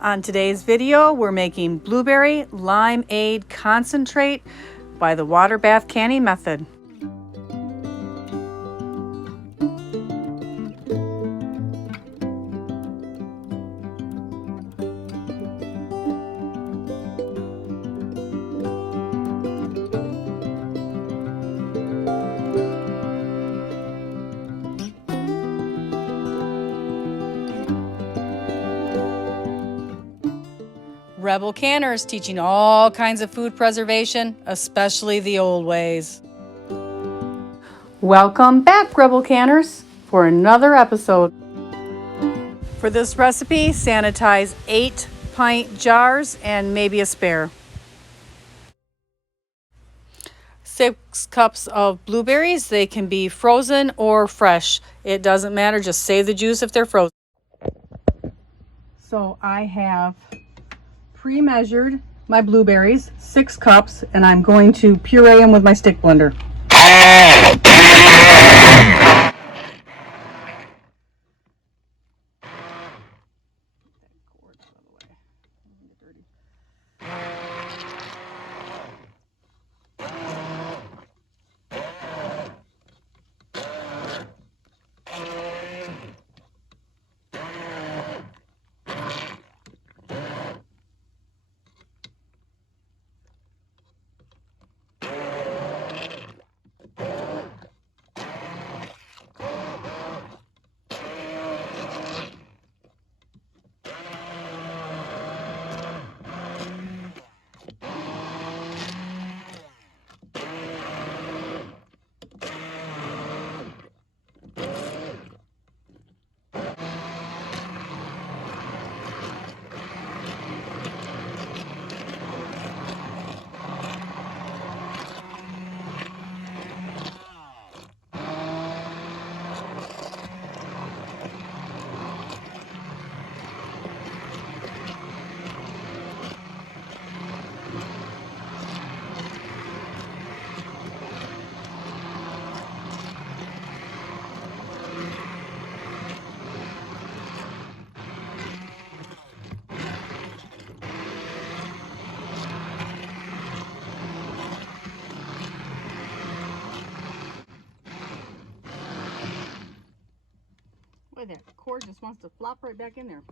On today's video, we're making blueberry limeade concentrate by the Waterbath canning method. Rebel canners teaching all kinds of food preservation, especially the old ways. Welcome back, Rebel canners, for another episode. For this recipe, sanitize 8-pint jars and maybe a spare. 6 cups of blueberries. They can be frozen or fresh. It doesn't matter, just save the juice if they're frozen. So I have pre-measured my blueberries, 6 cups, and I'm going to puree them with my stick blender. Boy, that cord just wants to flop right back in there.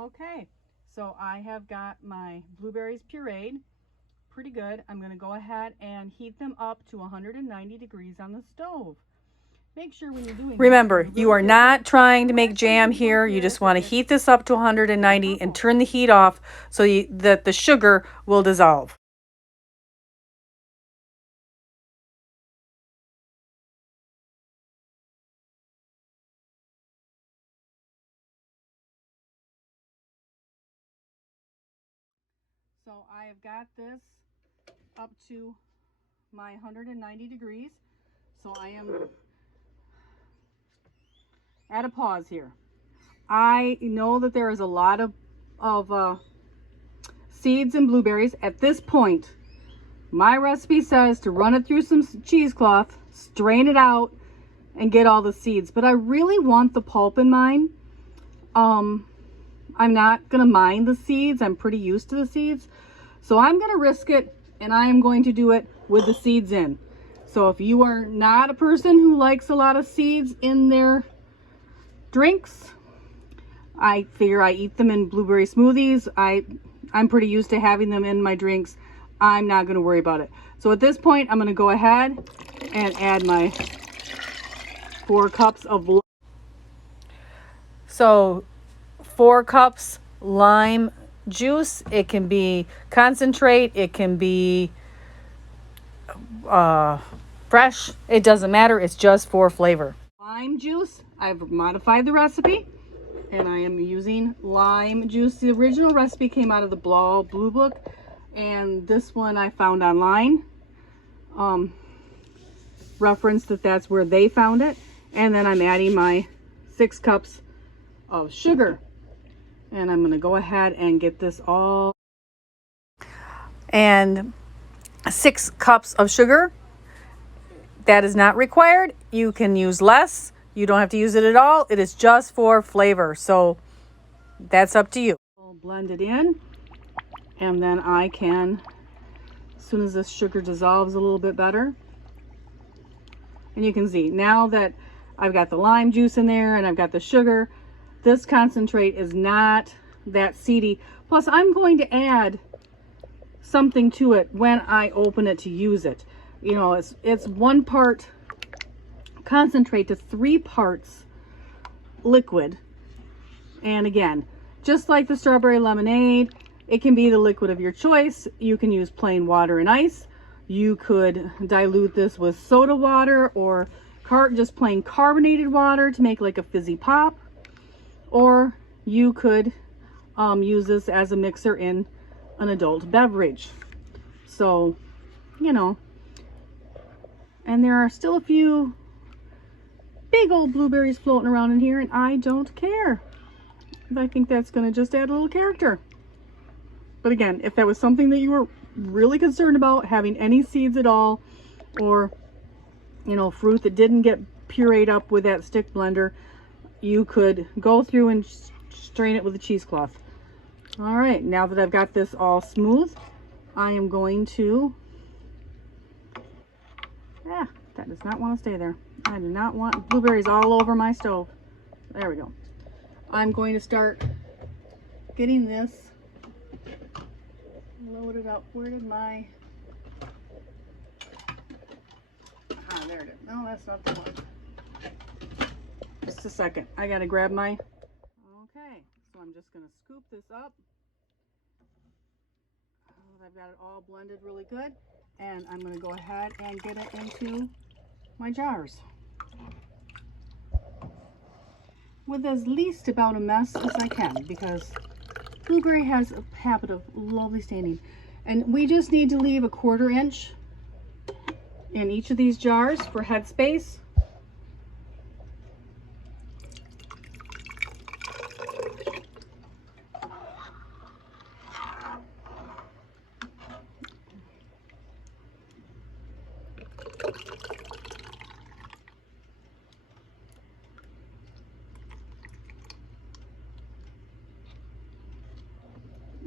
Okay, so I have got my blueberries pureed. Pretty good. I'm going to go ahead and heat them up to 190 degrees on the stove. Make sure when you're doing Remember, you are not trying to make jam here. You just want to heat this up to 190 and turn the heat off so that the sugar will dissolve. So I have got this up to my 190 degrees. So I am at a pause here. I know that there is a lot of seeds in blueberries. At this point, my recipe says to run it through some cheesecloth, strain it out, and get all the seeds. But I really want the pulp in mine. I'm not going to mind the seeds. I'm pretty used to the seeds. So I'm going to risk it, and I am going to do it with the seeds in. So if you are not a person who likes a lot of seeds in their drinks, I figure I eat them in blueberry smoothies. I'm pretty used to having them in my drinks. I'm not going to worry about it. So at this point, I'm going to go ahead and add my 4 cups of So 4 cups lime juice. It can be concentrate, it can be fresh, it doesn't matter, it's just for flavor. Lime juice, I've modified the recipe and I am using lime juice. The original recipe came out of the Blue Book, and this one I found online. Reference that's where they found it. And then I'm adding my 6 cups of sugar. And I'm going to go ahead and get this all. And 6 cups of sugar. That is not required. You can use less. You don't have to use it at all. It is just for flavor. So that's up to you. I'll blend it in. And then I can, as soon as this sugar dissolves a little bit better. And you can see now that I've got the lime juice in there and I've got the sugar, this concentrate is not that seedy. Plus I'm going to add something to it when I open it to use it. You know, it's 1 part concentrate to 3 parts liquid. And again, just like the strawberry lemonade, it can be the liquid of your choice. You can use plain water and ice. You could dilute this with soda water or just plain carbonated water to make like a fizzy pop. Or you could use this as a mixer in an adult beverage. So, you know, and there are still a few big old blueberries floating around in here, and I don't care. I think that's going to just add a little character. But again, if that was something that you were really concerned about, having any seeds at all, or, you know, fruit that didn't get pureed up with that stick blender, you could go through and strain it with a cheesecloth. All right, now that I've got this all smooth, I am going to, that does not want to stay there. I do not want blueberries all over my stove. There we go. I'm going to start getting this loaded up. Where did my, there it is. No, that's not the one. Just a second. I got to grab my, okay. So I'm just going to scoop this up. I've got it all blended really good. And I'm going to go ahead and get it into my jars with as least about a mess as I can, because blueberry has a habit of lovely staining. And we just need to leave a 1/4 inch in each of these jars for headspace.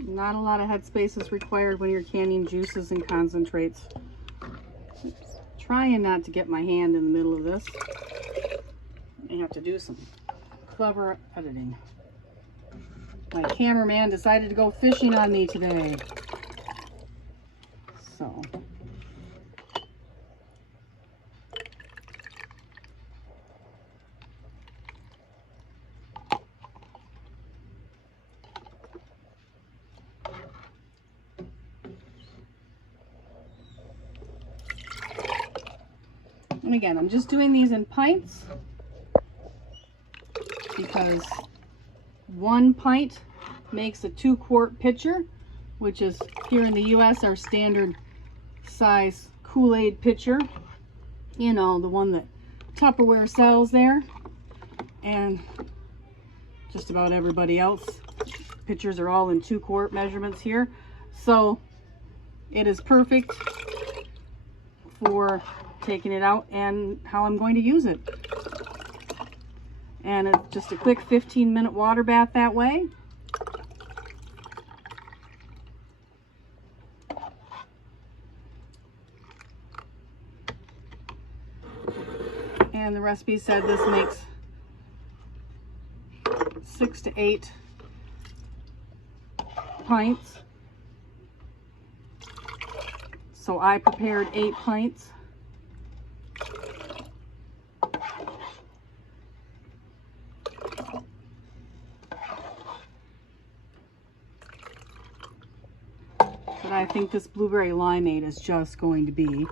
Not a lot of headspace is required when you're canning juices and concentrates. Oops. Trying not to get my hand in the middle of this. I have to do some clever editing. My cameraman decided to go fishing on me today. So. And again, I'm just doing these in pints because 1 pint makes a 2-quart pitcher, which is here in the US our standard size Kool-Aid pitcher. You know, the one that Tupperware sells there. And just about everybody else. Pitchers are all in 2-quart measurements here. So it is perfect for taking it out and how I'm going to use it. And it's just a quick 15-minute water bath that way. And the recipe said this makes 6 to 8 pints. So I prepared 8 pints. But I think this blueberry limeade is just going to be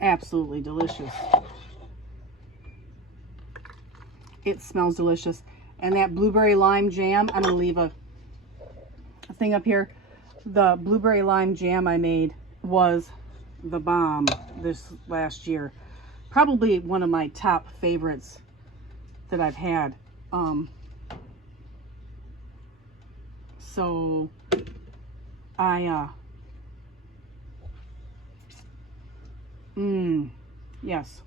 absolutely delicious. It smells delicious. And that blueberry lime jam, I'm going to leave a thing up here. The blueberry lime jam I made was the bomb this last year. Probably one of my top favorites that I've had. So yes.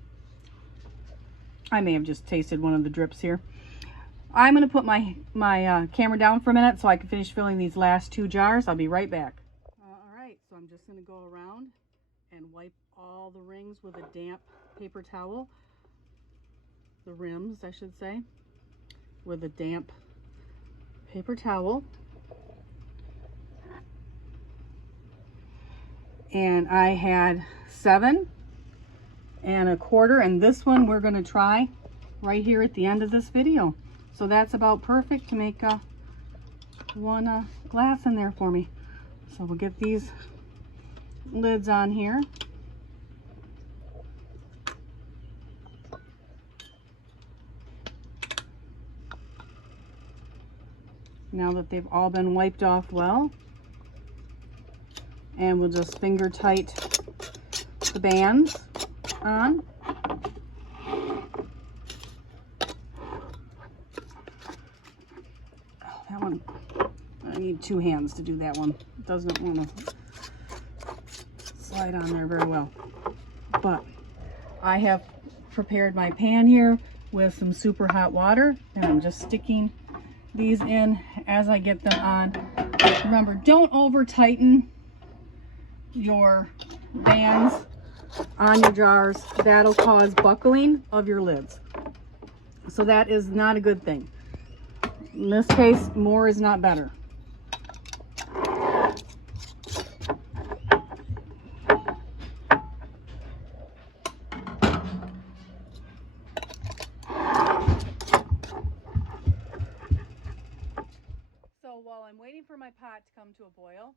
I may have just tasted one of the drips here. I'm going to put my camera down for a minute so I can finish filling these last 2 jars. I'll be right back. All right, so I'm just going to go around and wipe all the rings with a damp paper towel. The rims, I should say, with a damp paper towel. And I had 7 1/4, and this one we're going to try right here at the end of this video. So that's about perfect to make one glass in there for me. So we'll get these lids on here. Now that they've all been wiped off well, and we'll just finger tight the bands on. Oh, that one, I need 2 hands to do that one. It doesn't want to slide on there very well. But I have prepared my pan here with some super hot water, and I'm just sticking these in as I get them on. Remember, don't over tighten your bands on your jars. That'll cause buckling of your lids. So that is not a good thing. In this case, more is not better. So while I'm waiting for my pot to come to a boil,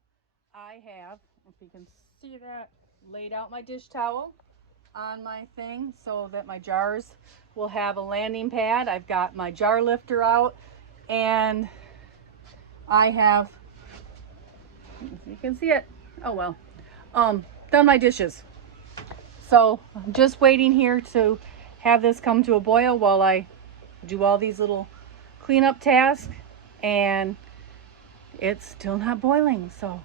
I have, if you can see that, laid out my dish towel on my thing so that my jars will have a landing pad. I've got my jar lifter out, and I have, if you can see it, oh well, done my dishes. So I'm just waiting here to have this come to a boil while I do all these little cleanup tasks, and it's still not boiling. So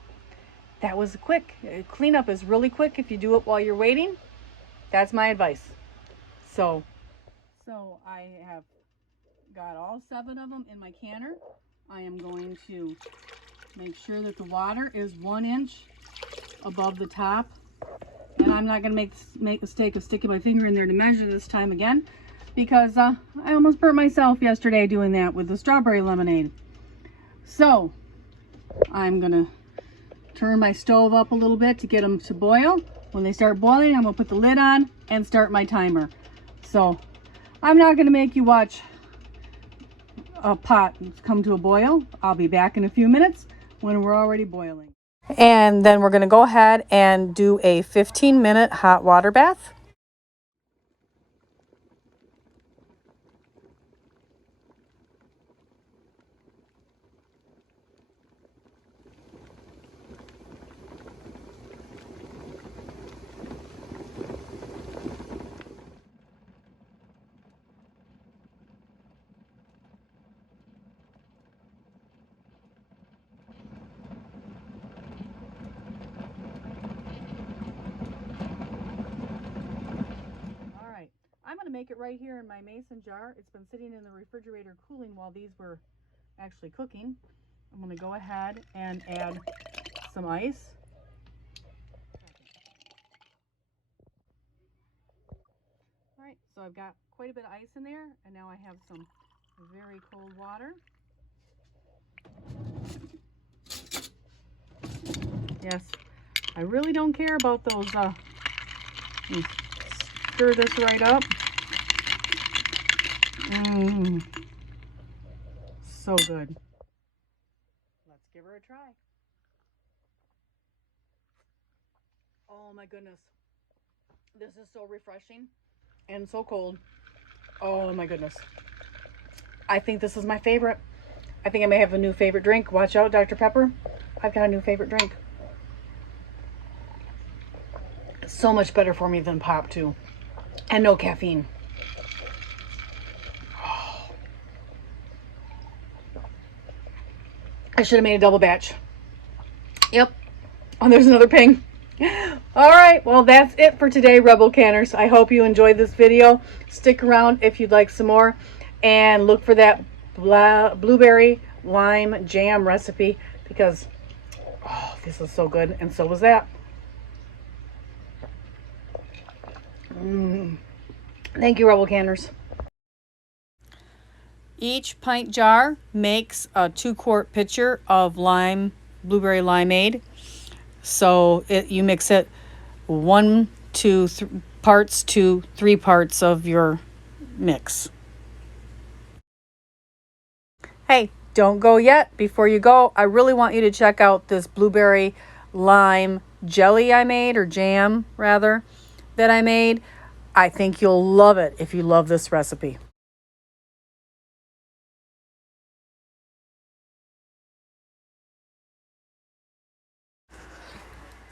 that was quick. Cleanup is really quick if you do it while you're waiting. That's my advice. So I have got all 7 of them in my canner. I am going to make sure that the water is 1 inch above the top. And I'm not going to make the mistake of sticking my finger in there to measure this time again, because I almost burnt myself yesterday doing that with the strawberry lemonade. So I'm going to turn my stove up a little bit to get them to boil. When they start boiling, I'm going to put the lid on and start my timer. So I'm not going to make you watch a pot come to a boil. I'll be back in a few minutes when we're already boiling. And then we're going to go ahead and do a 15-minute hot water bath. I'm going to make it right here in my mason jar. It's been sitting in the refrigerator cooling while these were actually cooking. I'm going to go ahead and add some ice. All right, so I've got quite a bit of ice in there, and now I have some very cold water. Yes, I really don't care about those. Stir this right up. So good. Let's give her a try. Oh my goodness. This is so refreshing and so cold. Oh my goodness. I think this is my favorite. I think I may have a new favorite drink. Watch out, Dr. Pepper. I've got a new favorite drink. It's so much better for me than pop too. And no caffeine. I should have made a double batch. Yep. Oh, there's another ping. All right, well, that's it for today, Rebel Canners. I hope you enjoyed this video. Stick around if you'd like some more, and look for that blueberry lime jam recipe, because oh, this is so good, and so was that. Thank you, Rebel Canners. Each pint jar makes a 2-quart pitcher of blueberry limeade. So you mix it 1 to 3 parts to 3 parts of your mix. Hey, don't go yet. Before you go, I really want you to check out this blueberry lime jelly I made, or jam rather, that I made. I think you'll love it if you love this recipe.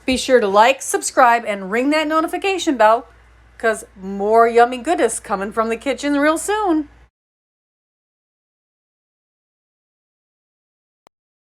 Be sure to like, subscribe, and ring that notification bell, because more yummy goodness coming from the kitchen real soon.